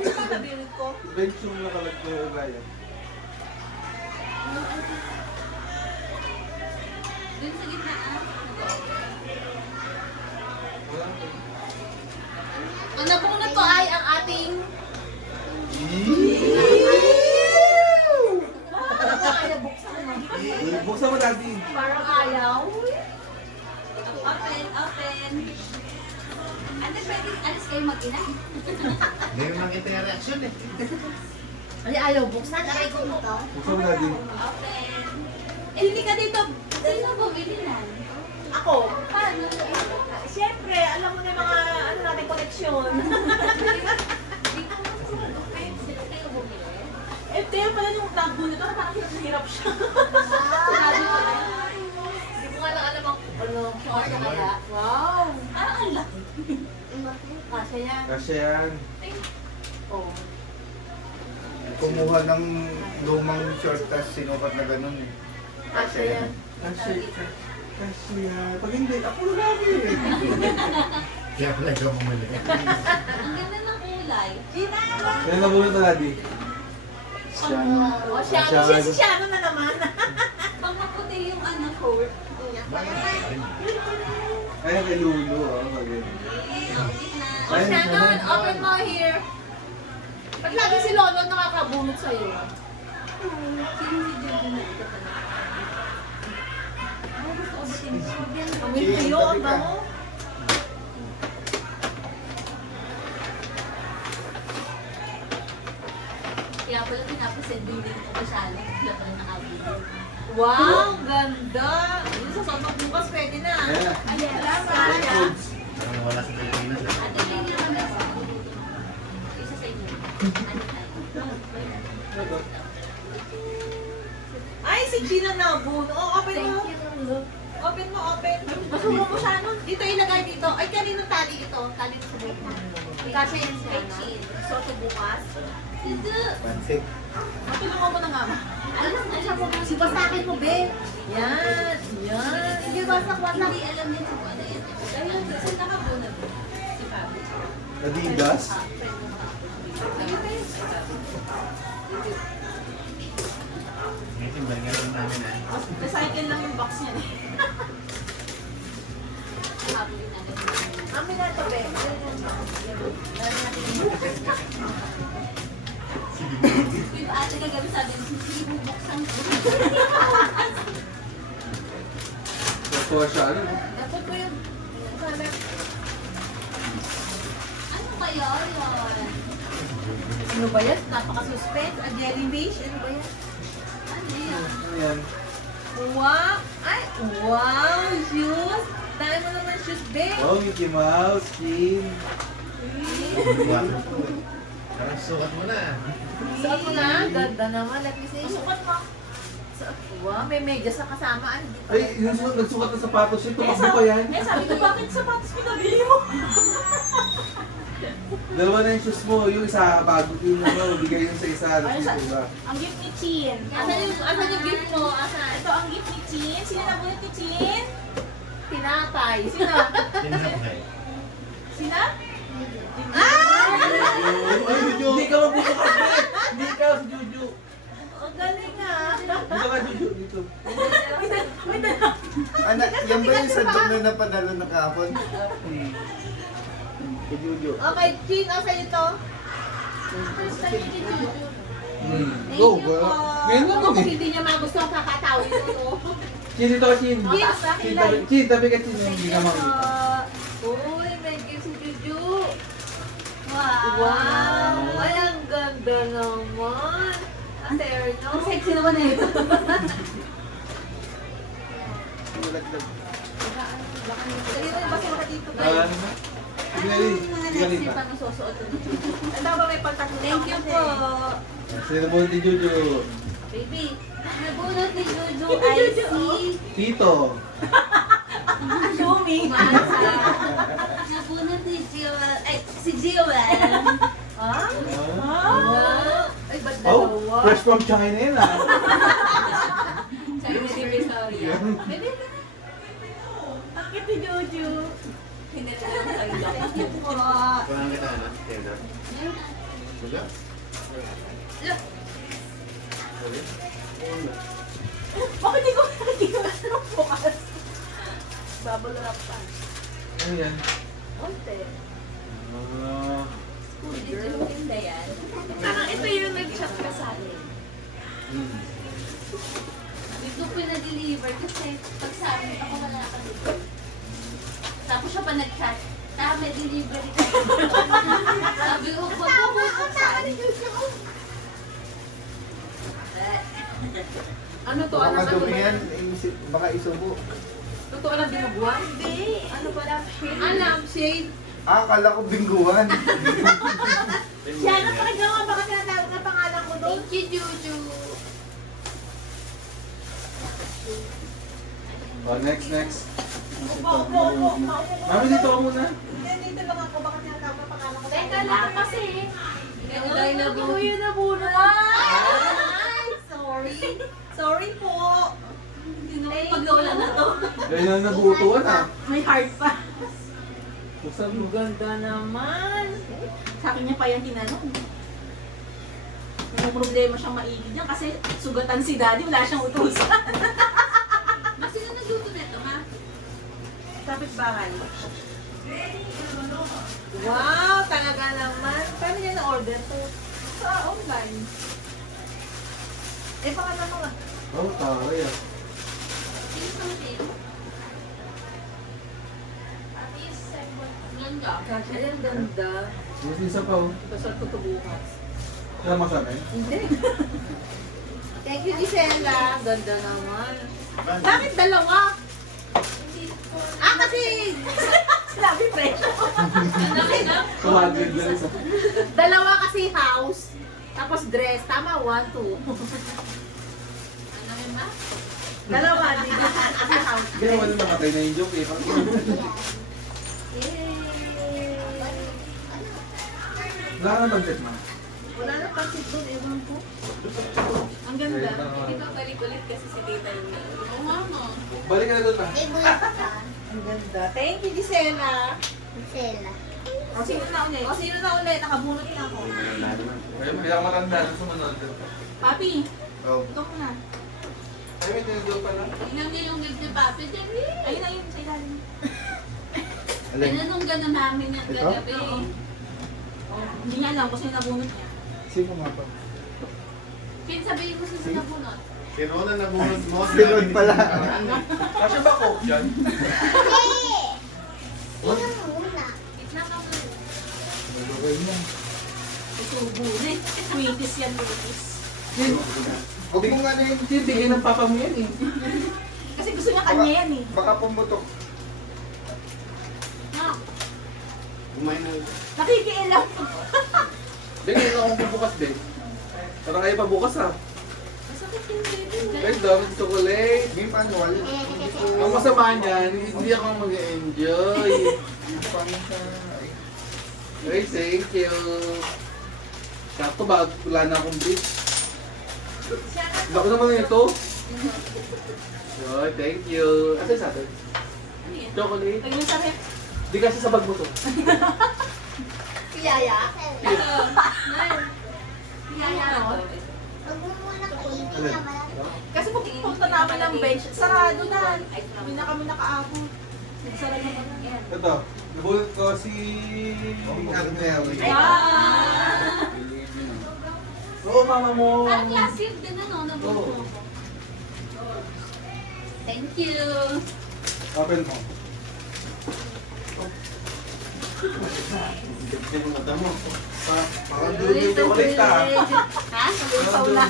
Bakit ba nabirit ko? Bench yung nakalag ko yung gaya. Dun sa gitna Ang nabunot ko ay ang ating Buksan mo natin. parang ayaw. Open, open. Ano pwede, alis kayo mag-ina? Hindi mo makita yung reaksyon eh. Ay, ayaw buksan. Aray ko mo to. Buksan mo natin. Open. Eh, hindi ka dito. Sino bumili na? Ako. Paano? Siyempre, alam mo na yung mga ano natin koleksyon. Hindi ko masunod. Sino kayo bumili? Eh, kaya pala yung nagbunot ako, parang hirap siya. Sabi ko lang. Hindi ko nga lang alam ang ano. Short na kaya. Wow! Ah, ang laki. Kasya yan. Kasi yan. Oh. Kumuha ng lumang short tas sinukat na ganun eh. Kasya yan. Kasi yan. Pag hindi, ako na lagi. Kaya pala ikaw bumili. Ang ganda ng kulay. Kaya nabunod na natin. Siya. O, siya, si Shano na naman. Pag maputi yung ano, coat. Ay, kay Lulu. Maganda. O, Shannon, open mo here. Ba't lagi si Lolo nakakabunot sa'yo? Sino si Jojo na ito pala? Ay, gusto ko batin ko. Ang wintiyo, ang bango. Kaya pala pinapasend din ko pa siya. Kaya pala nakabili. Wow, ganda. Yung sa sobrang bukas, pwede na. Ayan na. Ayan, salamat. Foods. Parang wala sa Pilipinas eh. Ate, hindi naman na sa isa sa inyo. Ano tayo? Ay, si Gina na buno. Oh, open mo. Thank you. Open mo, open. Masuro mo siya nun. Dito ilagay dito. Ay, kanino tali ito? Tali ito sa buhok mo. Kasi yan si Kay Ana. Chin. So, ito bukas. Sidu! Pansik. Matulungan mo na nga. Alam mo, siya po Si basakin mo, be. Yan. Yan. Sige, basak. Hindi alam niya kung ano yan. Dahil saan nakabunod? Si Fabi. Adidas. Ngayon, balikan lang namin eh. Recycle lang yung box niya. Habulin natin. Amin na ito, be. Yung ate kagabi sabi, sige bubuksan ko. Natuwa siya. Ano? Dapat po yun. Sana. Ano kaya yun? Ano ba yan? Napaka-suspense. A jellyfish? Ano ba yan? Ano yan? Ano yan? Wow! Ay! Wow! Shoes! Dami mo naman shoes, be. Oh, Mickey Mouse, Kim. Parang sukat mo na. Suot mo na. Ganda naman. Let me see. Suot mo. Wow, may medyas na kasama. Ano dito? Ay, yung nagsukat ng sapatos yun. Tumakbo pa yan. sabi ko, bakit sapatos pinabili mo? Dalawa na yung shoes mo. Yung isa, bago yung ano, bigay yung sa isa. Ay, sa- Diba? Ang gift ni Chin. Asan yung gift mo? Asan? Ito ang gift ni Chin. Sino nabunot ni Chin? Tinapay. Sino? Tinapay. Sina? Ay, Juju! Hindi ka mabubukas na eh! Hindi ka, si Juju! Ang galing ah. Dito ka, Juju, dito. Anak, yan ba yung sa na napadalo na kahapon? Si Juju. Okay, Chin, asa ito? First time ni Jojo. Go, go! Ngayon lang Kung eh. hindi niya magustuhan, kakatawin ito. Chin, dito ka, Chin. Chin, tabi ka, Chin. Hindi ka makita. Uy, may gift si Juju. Wow! Wow! Ay, ang ganda naman. Ang terno. Ang sexy naman eh. Nalaglag. Dali mo yung basura dito, Ah, guys. ano na? Sige na rin. Mga Sige na rin next year ba? pa nang susuot ni Jojo. Ang daw ba may pagtatulong? Thank you po. Sino mo ni Juju? Baby, nabunot ni Jojo ay si Tito. Shumi. Umasa. Nabunot ni Jewel. Ay, si Jewel. Ah? Ah. Ay, ba't Oh, dalawa? fresh from China yun ah. Chinese Divisoria. Baby, Ang cute ni Jojo. hindi na lang sa'yo. Thank you po. Kulang kita na, Taylor. Wala. Bakit di ko nakikita ng bukas? Babalak pa. Ano yan? Onte. Ah, Hindi maganda yan. Parang ito yung nag-chat ka sa akin. Hindi ko pinadeliver kasi pag sa amin ako wala ka dito. Tapos siya pa nag-chat. May delivery ka. Sabi ko, pagpupuksan. Ano to? Baka Ano madumi yan, baka isubo. Totoo lang dinuguan? Hindi. Ano ba lang shade? Alam, shade. Akala ko bingguhan. Siya, napakagawa baka tinatawag na pangalan ko doon? Thank you, Juju. oh, next. Upo. Mami, dito ka muna. Hindi, dito lang ako. Baka tinatawag na pangalan ko. Teka lang kasi. Ay, Kuya na bulo. Ay, sorry. Sorry po. Hindi naman paglola na to. Dahil na nabutuan ah. May heart pa. Buksan mo. Ganda naman. Sa akin niya pa yan tinanong. May problema siyang maigid niya kasi sugatan si daddy, wala siyang utusan. Mas sino nagluto nito, ma? Kapit bahay. Wow, talaga naman. Paano niya na-order to? Sa online. Eh, baka naman nga. Oh, taray ah. Sino sa hotel? Ganda. Ay, ang ganda. Mas isa pa oh. Basal ko to bukas. Kaya masama eh. Hindi. Thank you, Gisela. Ganda naman. Bakit dalawa? Kasi... Sinabi presyo. Tumagid na isa. Dalawa kasi house. Tapos dress. Tama, 1, 2. Ano yun, ma? Dalawa, di ba? Kasi house. Ginawa na namatay na yung joke eh. Yay! Wala ka na budget ma. Wala na pansit doon, ewan ko. Ang ganda. Hindi ba balik ulit kasi si tita yung Oo nga, ma. Balik ka na doon ma. Ang ganda. Thank you, Gisela. O, sino na ulit? Nakabunot na ako. Kaya kaya matanda na sumunod. Papi, Oh. ito ko na. Ay, may tinidor pa lang. Tingnan niyo yung gift ni Papi. Jerry! Ayun na yun, sa ilalim. Alin? Pinanunggan na namin yung Ito? gagabi. Hindi niya alam kung sino nabunot niya. Sino nga pa? Pin, sabihin mo sa sinabunot. Si Rona nabunod mo. Si Ron pala. Kasi ba coke yan? Itna ka mo. Nagawin mo. Isubunin. Sweeties yan, Lucas. Sin, Huwag mo nga na yun. Sin, bigyan ng papa mo yan eh. Kasi gusto niya kanya yan eh. Baka pumutok. Ma, Kumain na. Nakikiilang. Bigyan na akong bubukas din. Para kayo pa bukas ha. masakit yung baby. Guys, daming chocolate. May manual. Ang masama niyan, hindi ako mag-enjoy. Pangit sa... Ay, thank you. Sakto ba? Wala na akong beef. Lako naman ito. Oh, thank you. Asa sa atin? Ano yan? Chocolate. Lagyan mo sa rep. Di kasi sa bag mo to. Kiyaya? Ito. Nay. Kaya ako. Alin? Kasi pagpunta namin ng bench, sarado na. Hindi na kami nakaabot. Nagsara na kami. Ito. Nabulot ko si... Agnew. Ah! Oo, mama mo. Parang last year din ano, nabunod Oo. mo. Thank you. Open mo. Yung mata mo. Parang doon yung chocolate ka. Ha? Isaw na.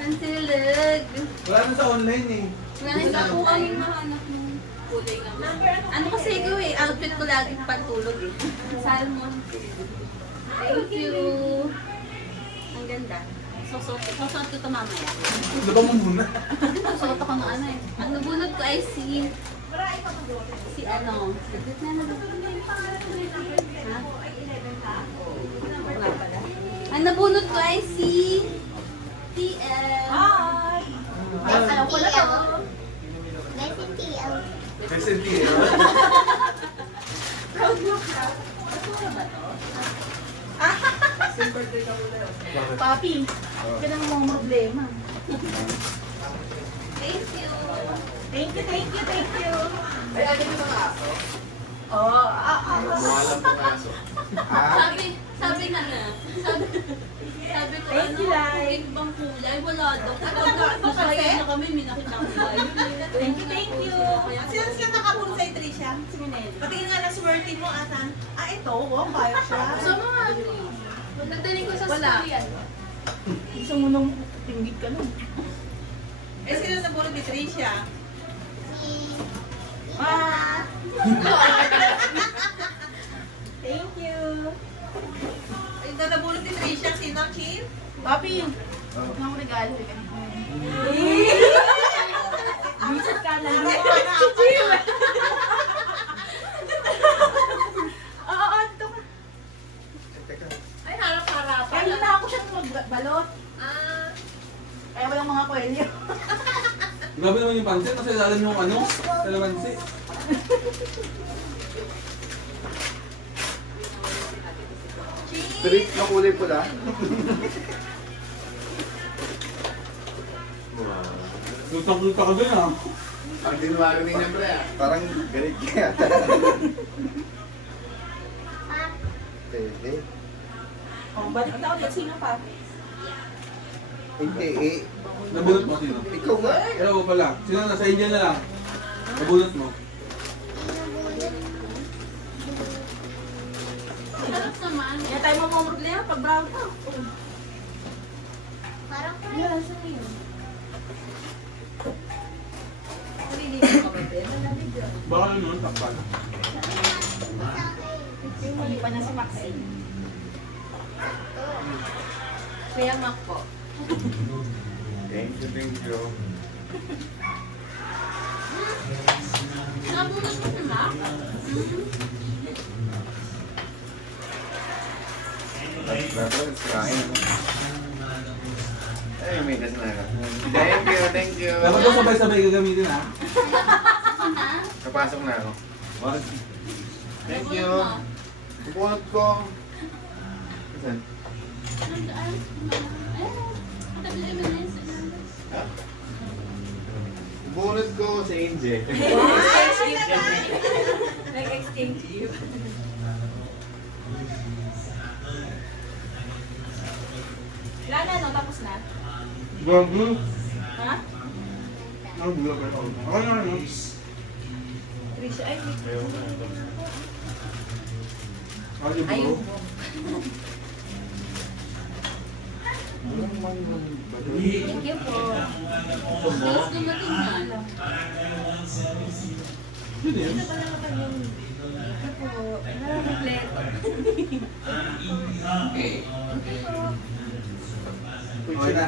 Pansilig. Wala na sa online eh. Wala po kaming mahanap ng kulay nga. Ano kasi ko eh, outfit ko laging pantulog eh. Salmon. Thank you. Ang ganda. Sosot ko ito mamaya. Diba mo muna? Sosot ako ng ano eh. Ang nabunod ko ay si ano. Saglit na ha? Wala pala. Ang nabunod ko ay si TL. Hi! Alam ko na to. Presente eh. Proud mo ka. Basura ba to? Papi, ka nang mga problema. Thank you. Thank you. Ay, ano yung mga aso? Oh, Bumalang pa kaso. Ah, Sabi na na. Sabi ko, Thank you, Lai. pink bang kulay? Wala daw. Masaya na kami, may nakita ko tayo. Thank you. Sino nakapuro sa'yo, Tricia? Si Minelli. Patingin nga na swerte mo, Atan. Ah, ito. Wow, kaya siya. So, mga nagdaling ko sa Wala. school yan. Gusto mo nung tinggit ka nun. Eh, sino napuro ni Tricia? Ah! Thank you. Ay, na nabulot ni Tricia, sino, Chin? Papi, huwag na akong regalo. Visit ka na. Oo, ito ka. teka. Ay, harap-harap. Kaya hindi na ako siya magbalot. Ah, Kaya walang mga kwelyo. Grabe naman yung pansit. Nasa ilalim yung ano? Kalamansi. Trip na kulay pula. Wow. Lutang-luta ka dun ah. Ang dinwari ni Nebre ah. Parang galit ka. Pwede. Oh, ba't ulit sino pa? Hindi eh. Nabunot mo sino? Ikaw nga. Pero ko pala. Sino nasa India na lang? Nabunot mo. Sarap naman. Kaya tayo mga problema pag brown ka. Parang Yan, saan yun? naliligo ka ba, Ben? Malamig yun. Baka naman takpan. Hindi pa na si Maxine. Kaya Mac po. Thank you. nabunot mo si Mac. Kain. Ay, may gas na ka. Thank you. Dapat daw sabay-sabay gagamitin ah. Kapasok na ako. Thank you. Bunot ko. Saan? Ha? Bunot ko sa Angel. Nag-exchange you. Wala na, no? Tapos na? Gago. Ha? Ang bulo ka ako. Ako na ano? Trisha, ay, Ayaw bulo. thank you po. Tapos dumating na. Yun yun. Ito po. Kompleto. Okay na.